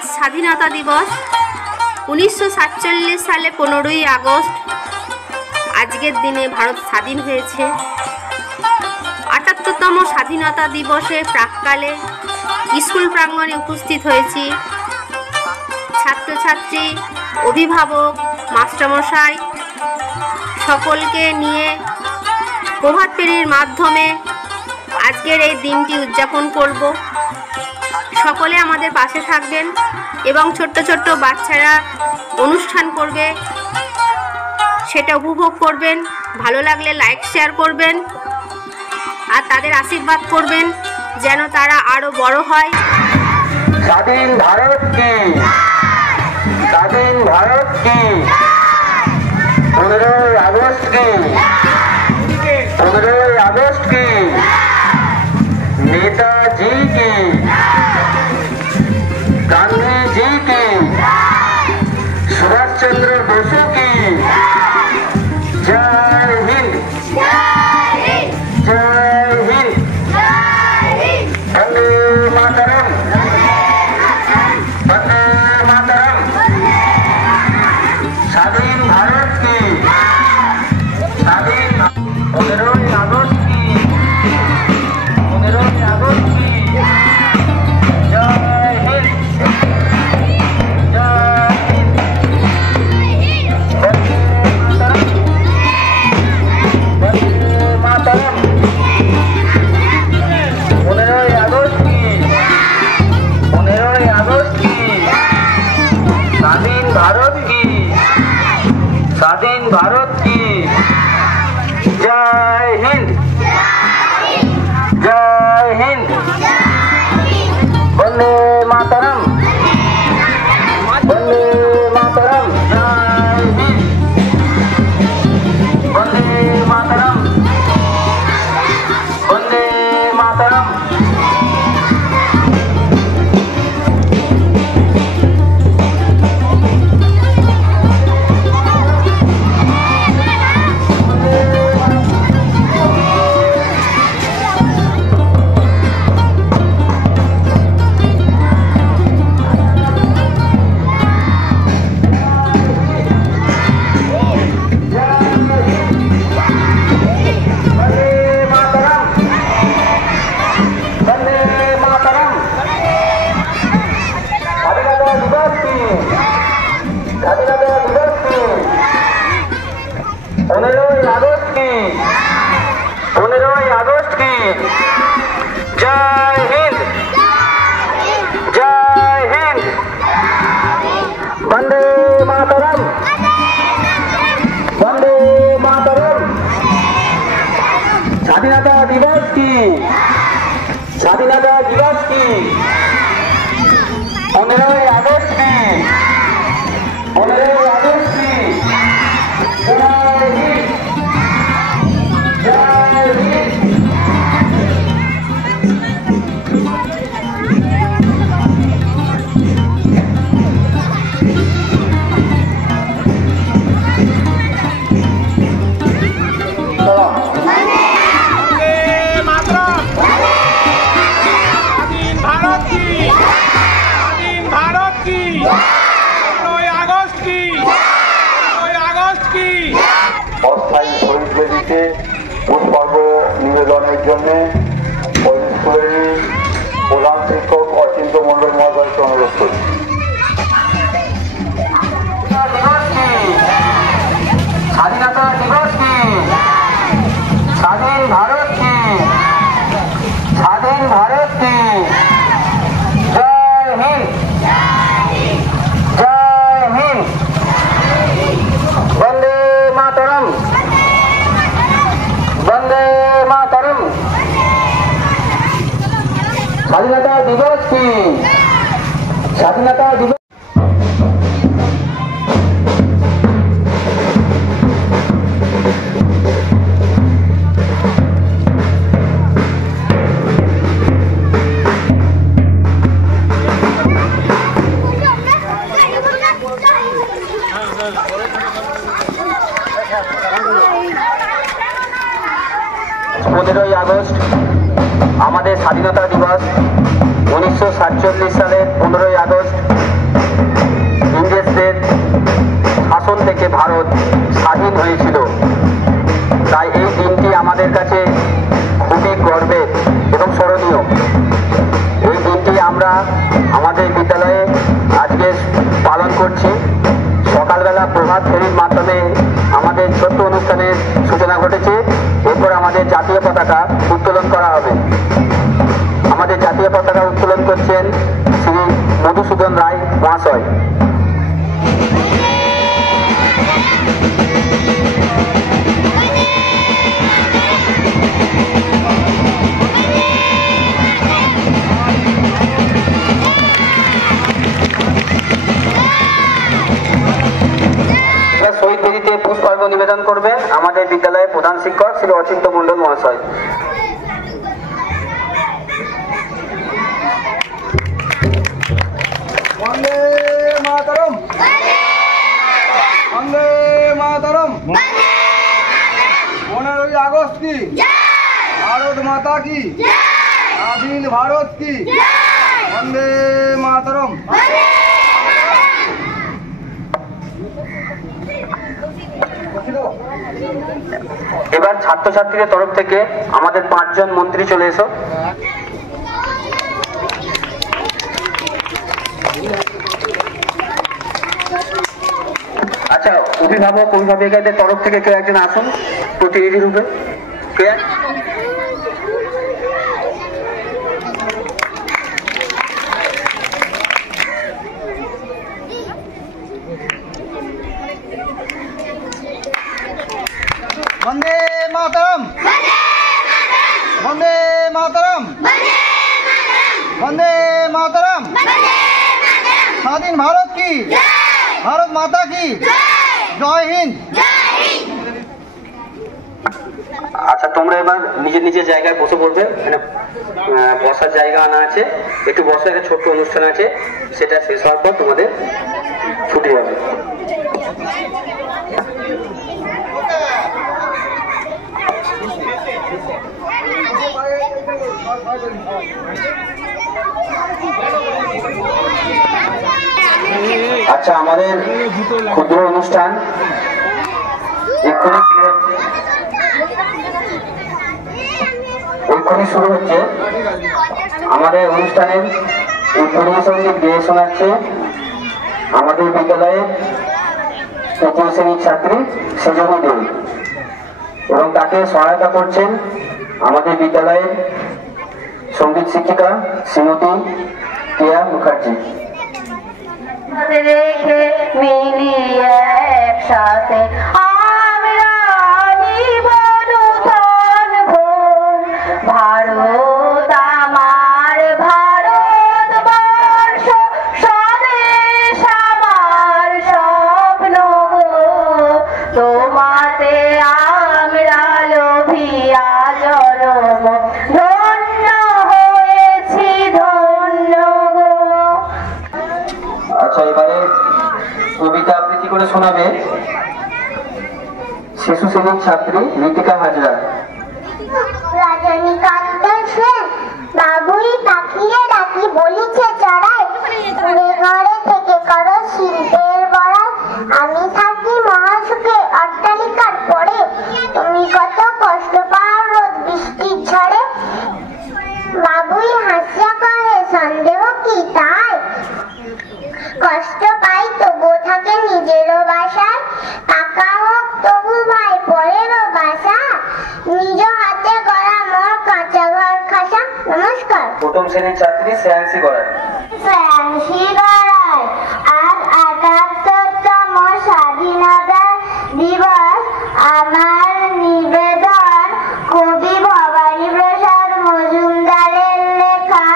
আজ স্বাধীনতা দিবস। 1947 সালে 15ই আগস্ট আজকের দিনে ভারত স্বাধীন হয়েছে। 78তম স্বাধীনতা দিবসের প্রাক্কালে স্কুল প্রাঙ্গণে উপস্থিত হয়েছি। ছাত্রছাত্রী, অভিভাবক, মাস্টারমশাই সকলকে নিয়ে প্রভাত ফেরির মাধ্যমে আজকের এই দিনটি উদযাপন করব। সকলে আমাদের পাশে থাকবেন এবং ছোট্ট ছোট্ট বাচ্চারা অনুষ্ঠান করবে, সেটা উপভোগ করবেন। ভালো লাগলে লাইক শেয়ার করবেন আর তাদের আশীর্বাদ করবেন যেন তারা আরো বড় হয়। স্বাধীন ভারত কি, স্বাধীন ভারত কি, 15ই আগস্ট কি, 15ই আগস্ট কি, नेताजी की, गांधी जी की, सुभाष चंद्र बोसो की, जय हिंद, जय हिंद, वंदे मातरम, वंदे मातरम। स्वाधीन भारत की, स्वाधीन 15ই আগস্ট की, 15ই আগস্ট की, जय हिंद, जय हिंद, वंदे मातरम, 15ই আগস্ট की, 15ই আগস্ট की, स्वाधीन भारत की, स्वाधीन भारत की, जय हिंद, जय हिंद, वंदे मातरम, वंदे मातरम, जय हिंद, वंदे मातरम, वंदे मातरम। स्वाधीनता दिवस की, स्वाधीनता दिवस की, 15ই আগস্ট की, 15ই আগস্ট की, जय हिंद, जय हिंद। অস্থায়ী শহীদ বেদিতে পুষ্পার্ঘ নিবেদনের জন্য স্কুলের প্রধান শিক্ষক অচিন্ত মন্ডল মহাশয়কে অনুরোধ করি। স্বাধীনতা দিবস কি, স্বাধীন ভারত কি, স্বাধীন ভারত কি, জয় হিন্দ, জয় হিন্দ, वंदे मातरम, वंदे मातरम। स्वाधीनता दिवस की, स्वाधीनता दिवस। पंद्रह আগস্ট আমাদের স্বাধীনতা দিবস। 1947 সালের 15ই আগস্ট থেকে ভারত স্বাধীন হয়েছিল। তাই এই দিনটি আমাদের কাছে খুবই গর্বের এবং স্মরণীয়। এই দিনটি আমরা আমাদের বিদ্যালয়ে আজকে পালন করছি। সকালবেলা প্রভাত ফেরির মাধ্যমে আমাদের ছোট্ট অনুষ্ঠানের সূচনা ঘটেছে। এরপর আমাদের জাতীয় পতাকা উত্তোলন করা হবে। আমাদের জাতীয় পতাকা উত্তোলন করছেন শ্রী মধুসূদন রায় মহাশয়। শহীদ বেদিতে পুষ্পার্ঘ্য নিবেদন করবে আমাদের বিদ্যালয়ের প্রধান শিক্ষক শ্রী অচিন্ত মণ্ডল মহাশয়। বন্দে মাতরম, বন্দে মাতরম। 15ই আগস্ট কি ভারত মাতা কি, স্বাধীন ভারত কি, বন্দে মাতরম। এবার ছাত্রছাত্রীদের তরফ থেকে আমাদের 5 জন মন্ত্রী চলে এসো। আচ্ছা, অভিভাবক অভিভাবিকাদের তরফ থেকে কেউ একজন আসুন প্রতিনিধি রূপে। কে? বন্দে মাতরম, বন্দে মাতরম, বন্দে মাতরম। স্বাধীন ভারত কি, ভারত মাতা কি, জয় হিন্দ। আচ্ছা, তোমরা এবার নিজের নিজের জায়গায় বসে পড়বে। মানে বসার জায়গা আনা আছে, একটু বসার একটা ছোট্ট অনুষ্ঠান আছে, সেটা শেষ হওয়ার পর তোমাদের ছুটি হবে। আচ্ছা, আমাদের ক্ষুদ্র অনুষ্ঠান এক্ষুনি শুরু হচ্ছে। আমাদের অনুষ্ঠানের উদ্বোধনী সঙ্গীত গেয়ে শোনাচ্ছে আমাদের বিদ্যালয়ের তৃতীয় শ্রেণীর ছাত্রী সেজনী দেবী, এবং তাকে সহায়তা করছেন আমাদের বিদ্যালয়ের সঙ্গীত শিক্ষিকা শ্রীমতী কেয়া মুখার্জি। রেখে মিলিয়ে একসাথে আমরা নিব নূতন ভোর। ভারত আমার ভারতবর্ষ, স্বদেশ আমার স্বপ্ন গো। তোমাতে আমরা লোভিয়া জনম, ধন্য হয়েছি ধন্য গো। আচ্ছা, এবারে কবিতা আবৃত্তি করে শোনাবে শিশু শ্রেণীর ছাত্রী ঋতিকা হাজরা। রজনীকান্তের সেন বাবুই পাখিয়ে ডাকি বলিছে চড়াই, ঘরে ঘরে থেকে করো শিল্পের বড়াই। আমি থাকি মহাসুখে অট্টালিকার পরে, তুমি কত কষ্ট পাও রোদ বৃষ্টির ঝড়ে। বাবুই হাসিয়া কহে সন্দেহ কি তাই, কষ্ট পাই তবু থাকে নিজেরও বাসায়। পাকা হোক তবু ভাই পরেরও বাসা, নিজ হাতে গড়া মোর কাঁচা ঘর খাসা। নমস্কার। প্রথম শ্রেণীর ছাত্রী শ্রেয়াংশী গড়াই। শ্রেয়াংশী গড়াই। আজ ৭৮তম স্বাধীনতা দিবস। আমার নিবেদন কবি ভবানী প্রসাদ মজুমদারের লেখা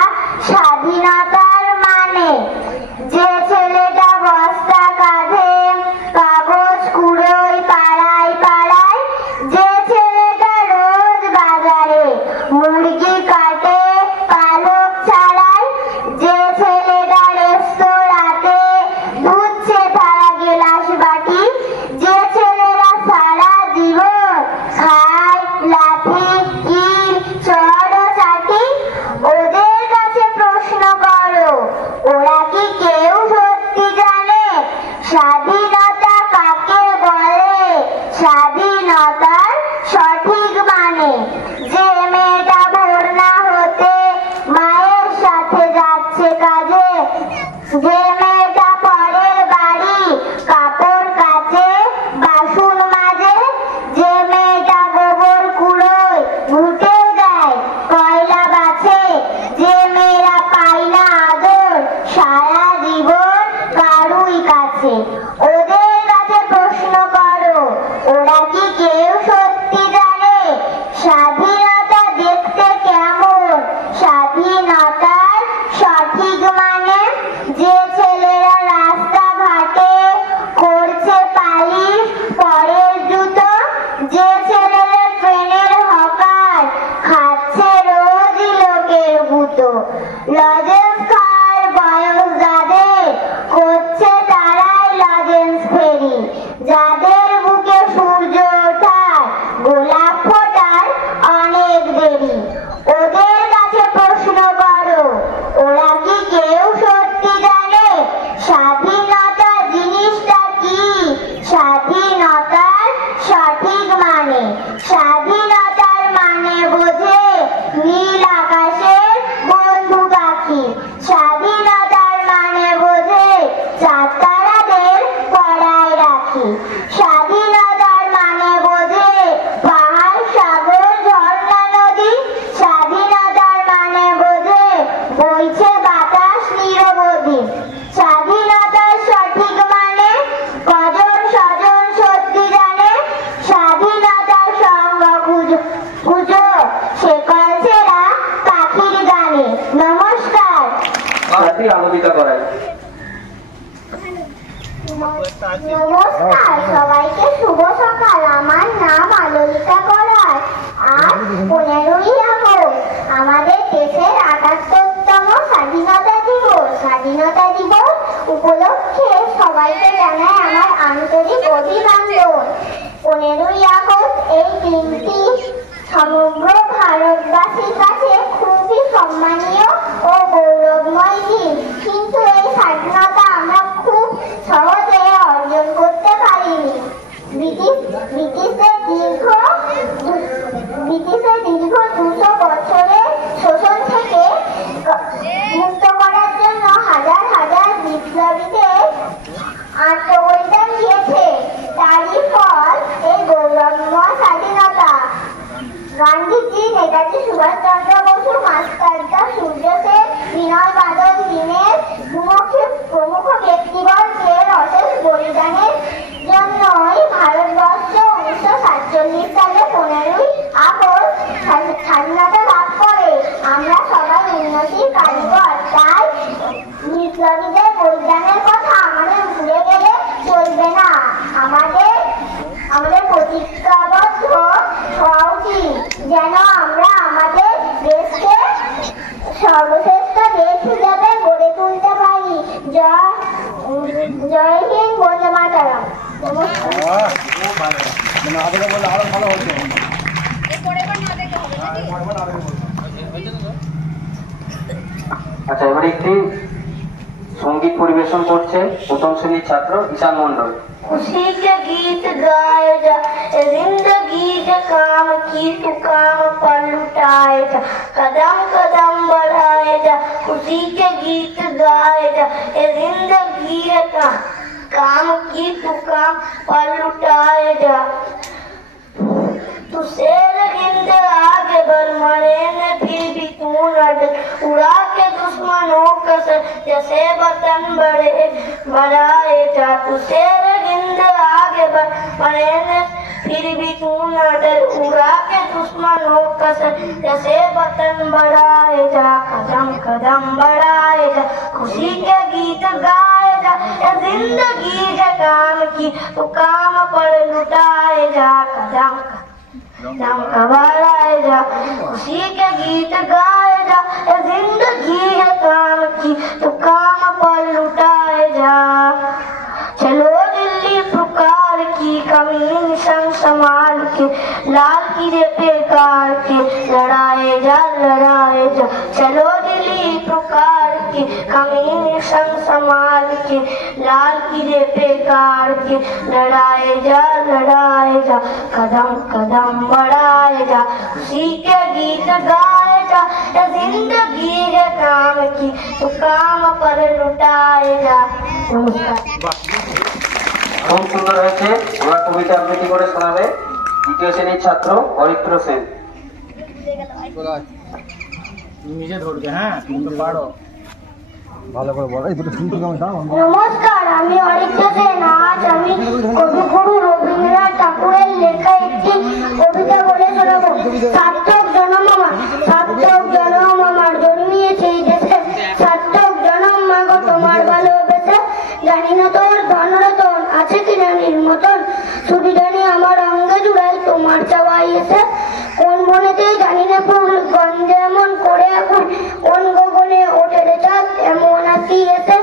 স্বাধীনতার মানে। যে ছেলেটা বস্তা কাঁধে কাগজ কুড়োয় পাড়ায় পাড়ায়, যে ছেলেটা রোজ বাজারে মুরগি কাটে পালক ছাড়ায়, যে ছেলেটা রেস্তোরাঁ যে মেয়েটা পরের বাড়ি কাপড় কাচে বাসন মাজে, যে মেয়েটা গোবর কুড়োয় ঘুঁটে দেয় কয়লা বাছে, যে মেয়েরা পায় না আদর সারা জীবন কারুই কাছে। ওদের কাছে প্রশ্ন করো, ওরা কি কেউ সত্যি জানে স্বাধীনতা দেখতে কেমন, স্বাধীনতার সঠিক মানে? যে ছেলেরা রাস্তাঘাটে করছে পালিশ পরের জুতো, যে ছেলেরা ট্রেনের হকার খাচ্ছে রোজ লোকের গুঁতো, লজেন্স খাওয়ার বয়স যাদের করছে তারাই লজেন্স ফেরি, যাদের বুকে সূর্য ওঠার গোলাপ ফোটার অনেক দেরি। ওদের কাছে প্রশ্ন করো, ওরা কি কেউ সত্যি জানে স্বাধীনতা জিনিসটা কি, স্বাধীনতার সঠিক মানে? স্বাধীনতার মানে বোঝে নীল আকাশের বন্ধু পাখি, স্বাধীনতার মানে বোঝে চাঁদ তারাদের পড়ায় রাখি, স্বাধীনতার মানে বোঝে পাহাড় সাগর ঝর্ণা নদী, স্বাধীনতার মানে বোঝে বইছে বাতাস নিরবধি। স্বাধীনতার সঠিক মানে কজন স্বজন সত্যি জানে, স্বাধীনতার সঙ্গ খুঁজো শেকল ছেঁড়া পাখির গানে। নমস্কার। আলোকিত করাই। নমস্কার সবাইকে, শুভ সকাল। আমার নাম আলোলিকা করার। আজ 15ই আগস্ট আমাদের দেশের 78তম স্বাধীনতা দিবস। স্বাধীনতা দিবস উপলক্ষে সবাইকে জানাই আমার আন্তরিক অভিনন্দন। 15ই আগস্ট এই দিনটি সমগ্র ভারতবাসীর কাছে খুবই সম্মানীয় ও গৌরবময় দিন, কিন্তু এই স্বাধীনতা আমরা খুব সহজে অর্জন করতে পারিনি। ব্রিটিশদের দীর্ঘ 200 বছরের শোষণ থেকে মুক্ত করার জন্য হাজার হাজার বিপ্লবীদের আত্মবলিদান দিয়েছে। তারই ফল এই গৌরবময় স্বাধীনতা। গান্ধীজি, নেতাজি সুভাষচন্দ্র বসু, মাস্টারদা সূর্য সেন, বিনয় বাদল দীনেশ প্রমুখ ব্যক্তিবর্গের অশেষ বলিদানের জন্যই ভারতবর্ষ 1947 সালে 15ই আগস্ট স্বাধীনতা লাভ করে। আমরা সবাই উন্নতির কারিগর, তাই বিপ্লবীদের বলিদানের কথা আমাদের ভুলে গেলে চলবে না। আমাদের প্রতিজ্ঞাবদ্ধ হওয়া উচিত যেন আমরা আমাদের দেশকে সর্বশ্রেষ্ঠ দেশ হিসেবে গড়ে তুলতে পারি। জয় হিন্দ, বন্দে মাতরম। আচ্ছা, এবারে একটি সঙ্গীত পরিবেশন করছে প্রথম শ্রেণীর ছাত্র ঈশান মন্ডল। खुशी के गीत गाए जा, जिंदगी के काम की तू काम पर लुटाए जा, कदम कदम बढ़ाए जा, खुशी के गीत गाए जा, जिंदगी के काम की तू काम पर लुटाए जा। तू शेर हिंद आगे बढ़, मरे न फिर भी तू न डर, उड़ा के दुश्मनों का सर जैसे वतन बढ़ाए जा। तू शेर हिंद आगे बढ़, मरे न फिर भी तू न डर, उड़ा के दुश्मनों का सर जैसे वतन बढ़ाए जा, कदम कदम बढ़ाए जा, खुशी के गीत गाए जा, जिंदगी के काम की तू काम पर लुटाए जा, कदम बढ़ाए जा, खुशी के गीत गाए जा, जिंदगी है काम की तो काम पर लुटाए जा। चलो दिल्ली पुकार की कमीन संग संभाल के, लाल किले पे कार के लड़ाए जा। चलो दिल्ली पुकार की कमीन संग संभाल के, लाल किले पे कार के लड़ाए जा। लड़ाए जा, कदम कदम बढ़ाए जा, खुशी के गीत गाए जा, ये जिंदगी के काम की तो काम पर लुटाए जा। नमस्कार। খুব সুন্দর হয়েছে। আমার কবিতা আবৃত্তি করে শোনাবে দ্বিতীয় শ্রেণীর ছাত্র অরিত্র সেন। নিজে ধরবে, হ্যাঁ তুমি তো পারো, ভালো করে বলো। এই দুটো শুনতে কেমন দাও? নমস্কার, আমি অরিত্র সেন। আজ আমি কবিগুরু রবীন্দ্রনাথ ঠাকুরের লেখা একটি কবিতা বলে শোনাবো। সার্থক জনম আমার, সার্থক জনম আমার, জন্মিয়েছে এই দেশে, সার্থক জনম মাগো তোমার ভালোবেসে। জানি না তোর ধন রতন আছে কিনা নির্মতন, শুধু জানি আমার অঙ্গে জুড়াই তোমার চাওয়াই এসে। কোন বনেতে জানি না ফুল গন্ধে এমন করে এখন, কোন গগনে ওঠে রে চাঁদ এমন আসি এসে।